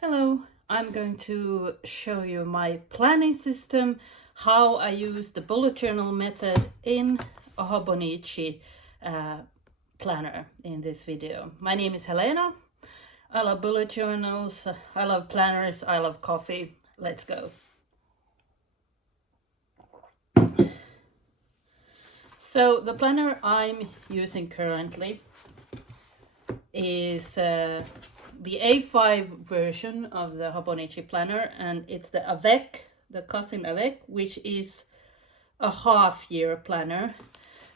Hello, I'm going to show you my planning system, how I use the bullet journal method in a Hobonichi planner in this video. My name is Helena. I love bullet journals, I love planners, I love coffee. Let's go. So the planner I'm using currently is the A5 version of the Hobonichi planner, and it's the Cousin Avec, which is a half-year planner.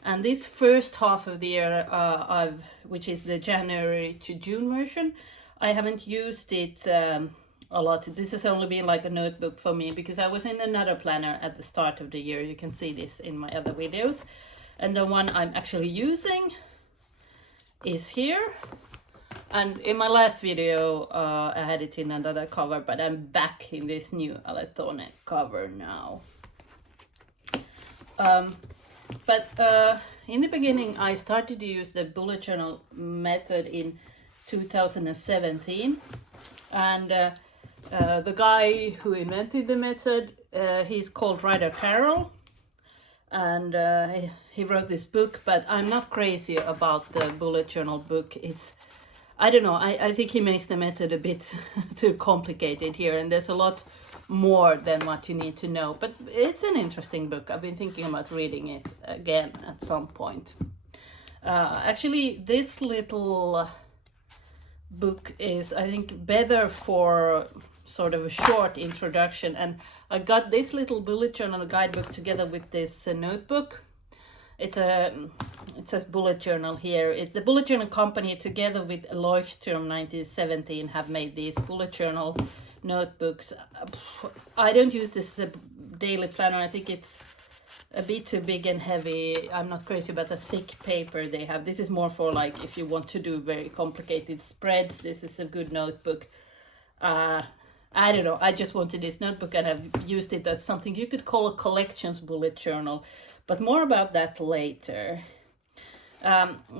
And this first half of the year, which is the January to June version, I haven't used it a lot. This has only been like a notebook for me because I was in another planner at the start of the year. You can see this in my other videos. And the one I'm actually using is here. And in my last video, I had it in another cover, but I'm back in this new Aletone cover now. But in the beginning, I started to use the bullet journal method in 2017. And the guy who invented the method, he's called Ryder Carroll. And he wrote this book, but I'm not crazy about the bullet journal book. I don't know, I think he makes the method a bit too complicated here, and there's a lot more than what you need to know. But it's an interesting book. I've been thinking about reading it again at some point. Actually, this little book is, I think, better for sort of a short introduction. And I got this little bullet journal guidebook together with this notebook. It says bullet journal here. It's the bullet journal company together with Leuchtturm 1917 have made these bullet journal notebooks. I don't use this as a daily planner. I think it's a bit too big and heavy. I'm not crazy about the thick paper they have. This is more for like if you want to do very complicated spreads. This is a good notebook. I don't know. I just wanted this notebook and I've used it as something you could call a collections bullet journal. But more about that later.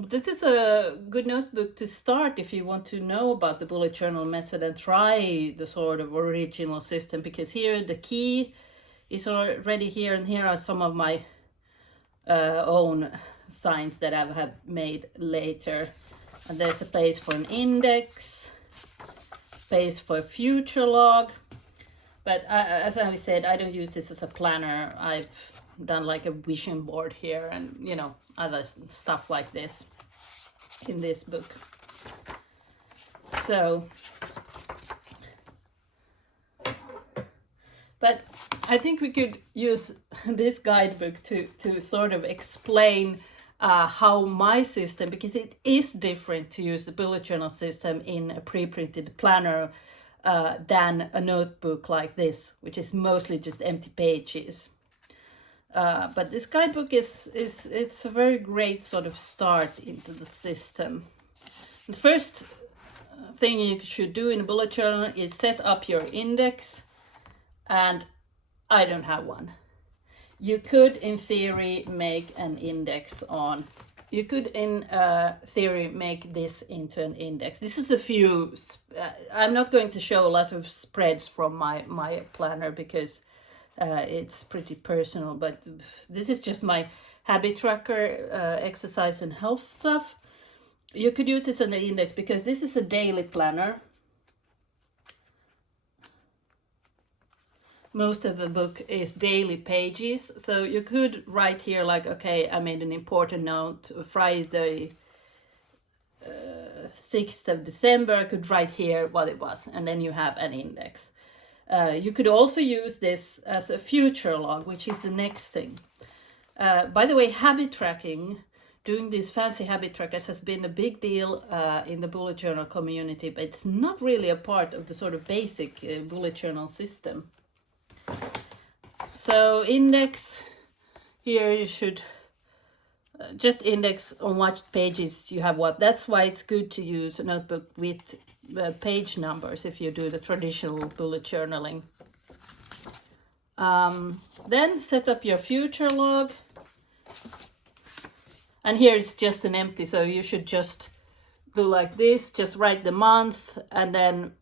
This is a good notebook to start if you want to know about the bullet journal method and try the sort of original system, because here the key is already here, and here are some of my own signs that I have made later. And there's a place for an index, place for a future log. But as I said, I don't use this as a planner. I've done like a vision board here and, you know, other stuff like this in this book. So, but I think we could use this guidebook to sort of explain how my system, because it is different to use the bullet journal system in a pre-printed planner than a notebook like this, which is mostly just empty pages. But this guidebook it's a very great sort of start into the system. The first thing you should do in a bullet journal is set up your index, and I don't have one. You could in theory make an index on, you could in theory make this into an index. This is a few, I'm not going to show a lot of spreads from my planner because it's pretty personal, but this is just my habit tracker, exercise and health stuff. You could use this on the index because this is a daily planner. Most of the book is daily pages, so you could write here like, okay, I made an important note Friday 6th of December. I could write here what it was, and then you have an index. You could also use this as a future log, which is the next thing. By the way, habit tracking, doing these fancy habit trackers has been a big deal in the bullet journal community, but it's not really a part of the sort of basic bullet journal system. So index, here you should just index on what pages you have what. That's why it's good to use a notebook with page numbers if you do the traditional bullet journaling. Then set up your future log. And here it's just an empty, so you should just do like this, just write the month and then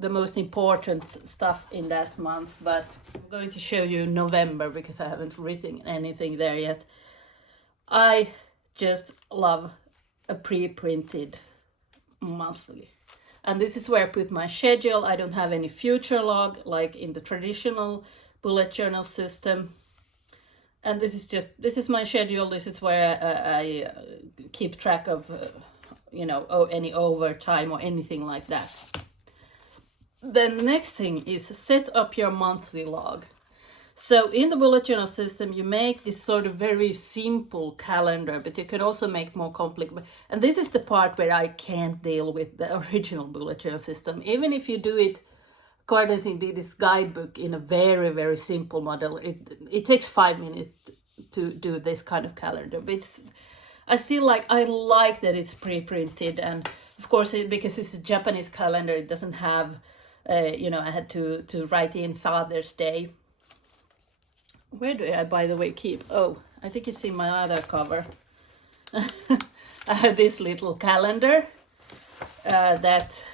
the most important stuff in that month, but I'm going to show you November because I haven't written anything there yet. I just love a pre-printed monthly. And this is where I put my schedule. I don't have any future log like in the traditional bullet journal system. And this is my schedule. This is where I keep track of, any overtime or anything like that. The next thing is set up your monthly log. So in the bullet journal system, you make this sort of very simple calendar, but you can also make more complicated. And this is the part where I can't deal with the original bullet journal system. Even if you do it according to this guidebook in a very, very simple model, it takes 5 minutes to do this kind of calendar. But I like that it's pre-printed, and of course, because it's a Japanese calendar, it doesn't have, I had to write in Father's Day. Where do I, by the way, keep? Oh, I think it's in my other cover. I have this little calendar that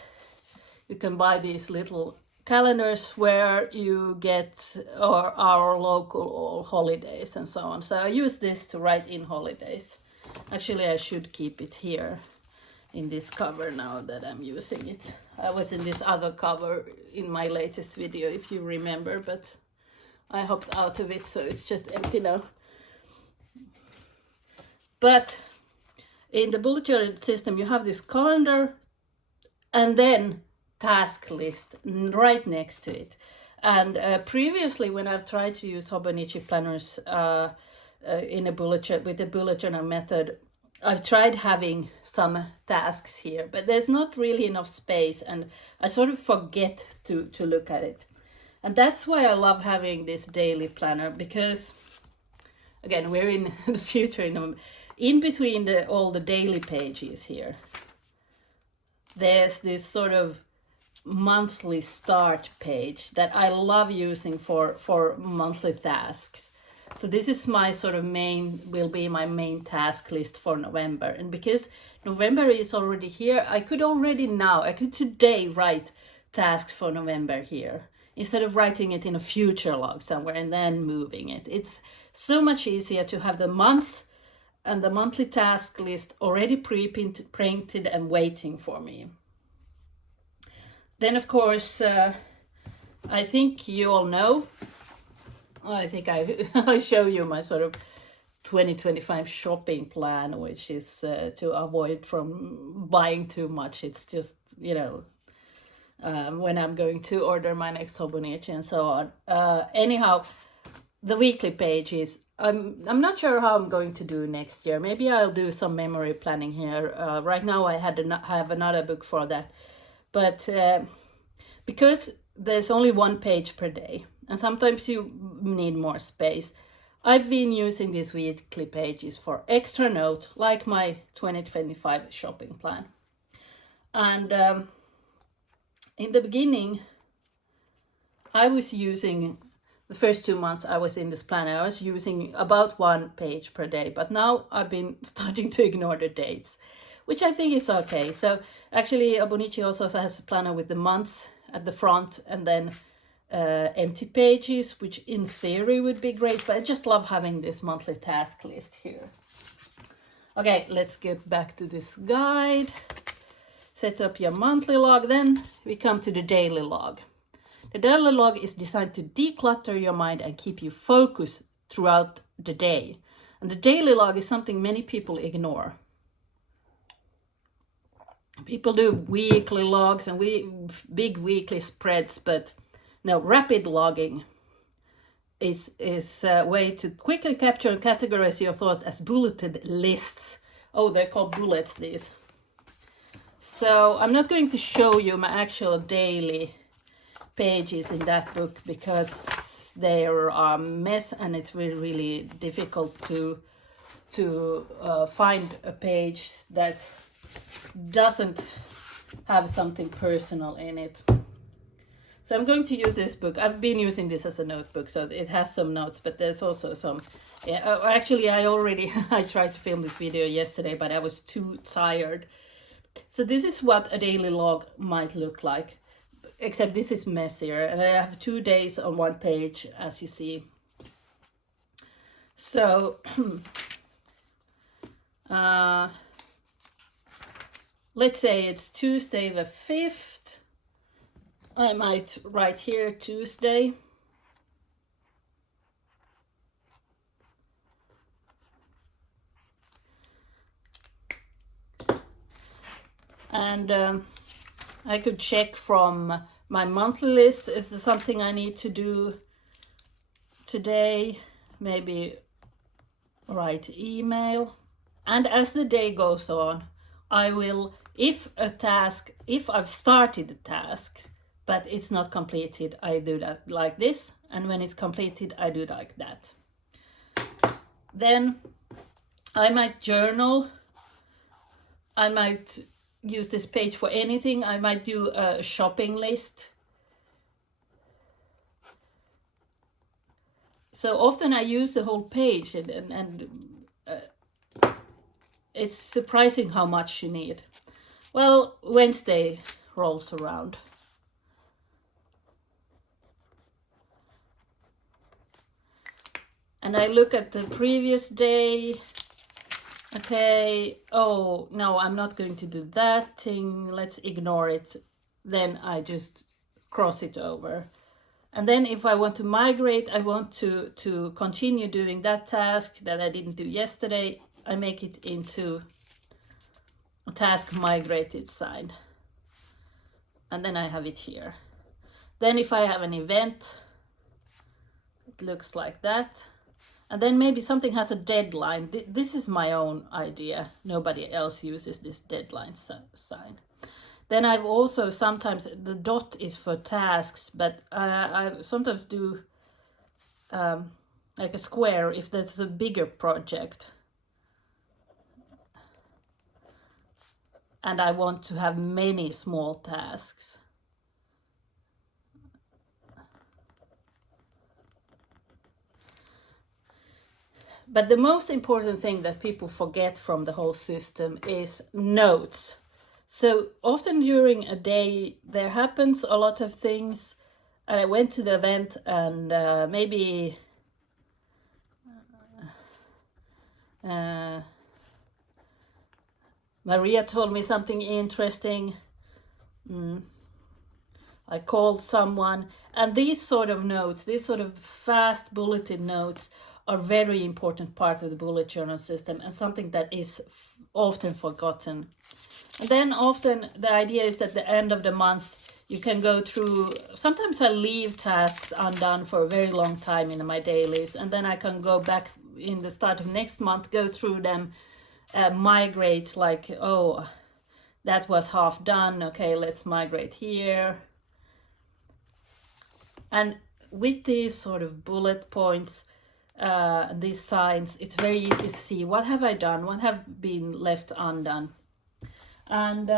you can buy these little calendars where you get our local holidays and so on. So I use this to write in holidays. Actually, I should keep it here in this cover now that I'm using it. I was in this other cover in my latest video, if you remember, but I hopped out of it, so it's just empty now. But in the bullet journal system, you have this calendar and then task list right next to it. And previously, when I've tried to use Hobonichi planners in a with the bullet journal method, I've tried having some tasks here, but there's not really enough space, and I sort of forget to look at it. And that's why I love having this daily planner, because again, we're in the future. In between all the daily pages here, there's this sort of monthly start page that I love using for monthly tasks. So this is my sort of will be my main task list for November. And because November is already here, I could today write tasks for November here, instead of writing it in a future log somewhere and then moving it. It's so much easier to have the months and the monthly task list already pre-printed and waiting for me. Then, of course, I think you all know, I think I show you my sort of 2025 shopping plan, which is to avoid from buying too much. It's just, when I'm going to order my next Hobonichi and so on. Anyhow, the weekly pages, I'm not sure how I'm going to do next year. Maybe I'll do some memory planning here. Right now I have another book for that. But because there's only one page per day, and sometimes you need more space, I've been using these weekly pages for extra note, like my 2025 shopping plan. And in the beginning, I was using, the first 2 months I was in this planner, I was using about 1 page per day, but now I've been starting to ignore the dates, which I think is okay. So actually, Hobonichi also has a planner with the months at the front and then empty pages, which in theory would be great, but I just love having this monthly task list here. Okay, let's get back to this guide. Set up your monthly log, then we come to the daily log. The daily log is designed to declutter your mind and keep you focused throughout the day. And the daily log is something many people ignore. People do weekly logs and big weekly spreads, but no, rapid logging is a way to quickly capture and categorize your thoughts as bulleted lists. Oh, they're called bullets, these. So I'm not going to show you my actual daily pages in that book because they are a mess and it's really, really difficult to find a page that doesn't have something personal in it. So I'm going to use this book. I've been using this as a notebook, so it has some notes, but there's also some. Yeah, actually, I tried to film this video yesterday, but I was too tired. So this is what a daily log might look like. except this is messier, and I have 2 days on one page, as you see. So let's say it's Tuesday the 5th. I might write here Tuesday. And I could check from my monthly list, is there something I need to do today? Maybe write email. And as the day goes on, I will, if I've started a task, but it's not completed, I do that like this. And when it's completed, I do it like that. Then I might journal. I might use this page for anything. I might do a shopping list. So often I use the whole page, and it's surprising how much you need. Well, Wednesday rolls around. And I look at the previous day. Okay, oh, no, I'm not going to do that thing. Let's ignore it. Then I just cross it over. And then if I want to migrate, I want to continue doing that task that I didn't do yesterday, I make it into a task migrated sign. And then I have it here. Then if I have an event, it looks like that. And then maybe something has a deadline. This is my own idea. Nobody else uses this deadline sign. Then I've also sometimes, the dot is for tasks, but I sometimes do like a square if there's a bigger project. And I want to have many small tasks. But the most important thing that people forget from the whole system is notes. So often during a day, there happens a lot of things. And I went to the event and maybe Maria told me something interesting. I called someone. And these sort of notes, these sort of fast bulleted notes, are very important part of the bullet journal system and something that is often forgotten. And then often the idea is at the end of the month you can go through, sometimes I leave tasks undone for a very long time in my dailies, and then I can go back in the start of next month, go through them, migrate, like, oh, that was half done, okay, let's migrate here. And with these sort of bullet points, these signs, it's very easy to see what have I done, what have been left undone. And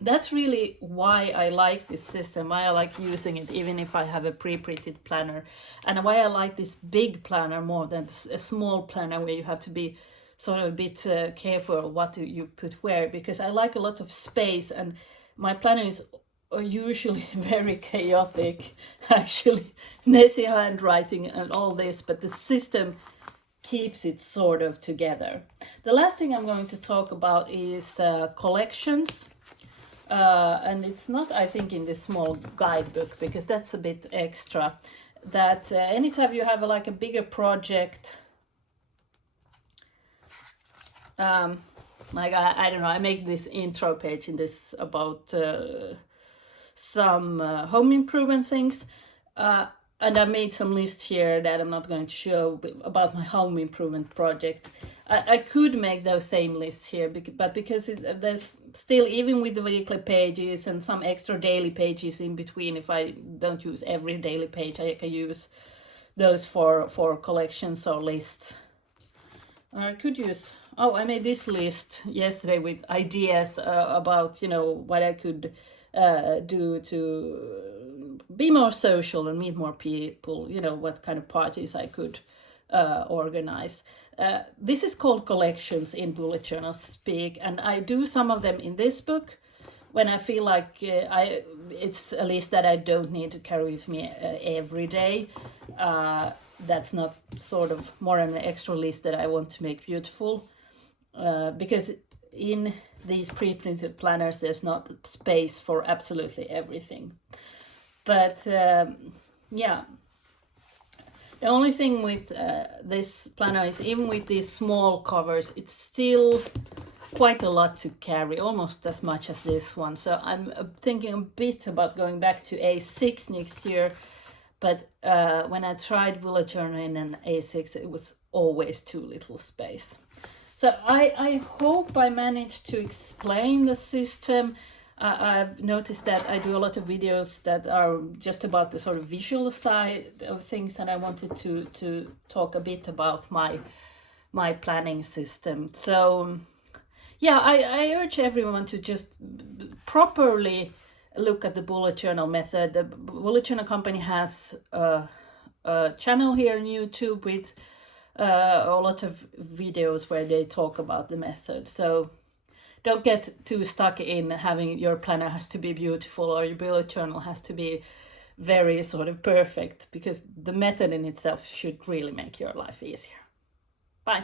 that's really why I like this system, why I like using it, even if I have a pre-printed planner, and why I like this big planner more than a small planner where you have to be sort of a bit careful what you put where, because I like a lot of space, and my planner is usually very chaotic, actually, messy handwriting and all this, but the system keeps it sort of together. The last thing I'm going to talk about is collections, and it's not, I think, in this small guidebook, because that's a bit extra, that anytime you have like a bigger project, like I don't know, I make this intro page in this about some home improvement things, and I made some lists here that I'm not going to show about my home improvement project. I could make those same lists here, but because there's still, even with the weekly pages and some extra daily pages in between, if I don't use every daily page, I can use those for collections or lists. Or I could use, oh, I made this list yesterday with ideas about, what I could do to be more social and meet more people, what kind of parties I could organize. This is called collections in bullet journal speak, and I do some of them in this book, when I feel like it's a list that I don't need to carry with me every day. That's not sort of more an extra list that I want to make beautiful, because in these pre-printed planners there's not space for absolutely everything. But yeah, the only thing with this planner is, even with these small covers, it's still quite a lot to carry, almost as much as this one. So I'm thinking a bit about going back to A6 next year. But when I tried bullet journal in an A6, it was always too little space. So I hope I managed to explain the system. I've noticed that I do a lot of videos that are just about the sort of visual side of things, and I wanted to talk a bit about my planning system. So yeah, I urge everyone to just properly look at the bullet journal method. The bullet journal company has a channel here on YouTube with a lot of videos where they talk about the method. So don't get too stuck in having your planner has to be beautiful or your bullet journal has to be very sort of perfect, because the method in itself should really make your life easier. Bye.